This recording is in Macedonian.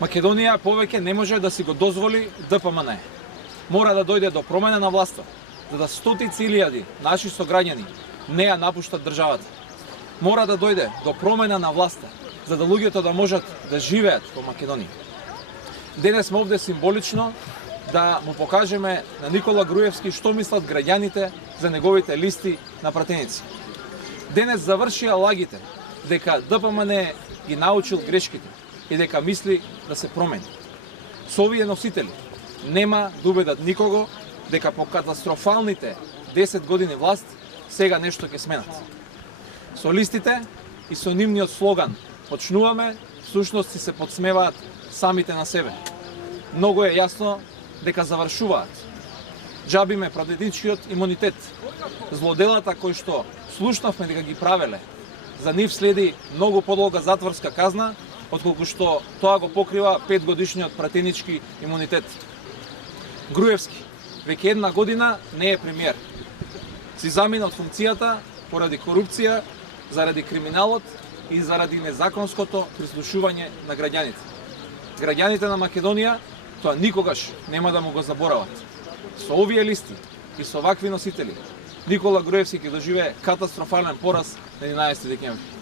Македонија повеќе не може да си го дозволи ДПМН. Мора да дојде до промена на власта, за да стотици илјади наши сограѓани не ја напуштат државата. Мора да дојде до промена на власта, за да луѓето да можат да живеат во Македонија. Денес сме овде символично да му покажеме на Никола Груевски што мислат граѓаните за неговите листи на пратеници. Денес завршија лагите дека ДПМН ги научил грешките и дека мисли да се промени. Со овие носители нема да убедат никого дека по катастрофалните 10 години власт сега нешто ќе сменат. Со листите и со нивниот слоган почнуваме, всушност си се подсмеваат самите на себе. Многу е јасно дека завршуваат. Джабиме пратеничкиот имунитет. Злоделата кои што слушнавме дека ги правеле, за нив следи многу подолга затворска казна, отколку што тоа го покрива 5-годишниот пратенички имунитет. Груевски веќе една година не е премиер. Си замина од функцијата поради корупција, заради криминалот и заради незаконското прислушување на граѓаните. Граѓаните на Македонија тоа никогаш нема да му го заборават. Со овие листи и со вакви носители Никола Груевски ќе доживее катастрофален пораз на 11 декември.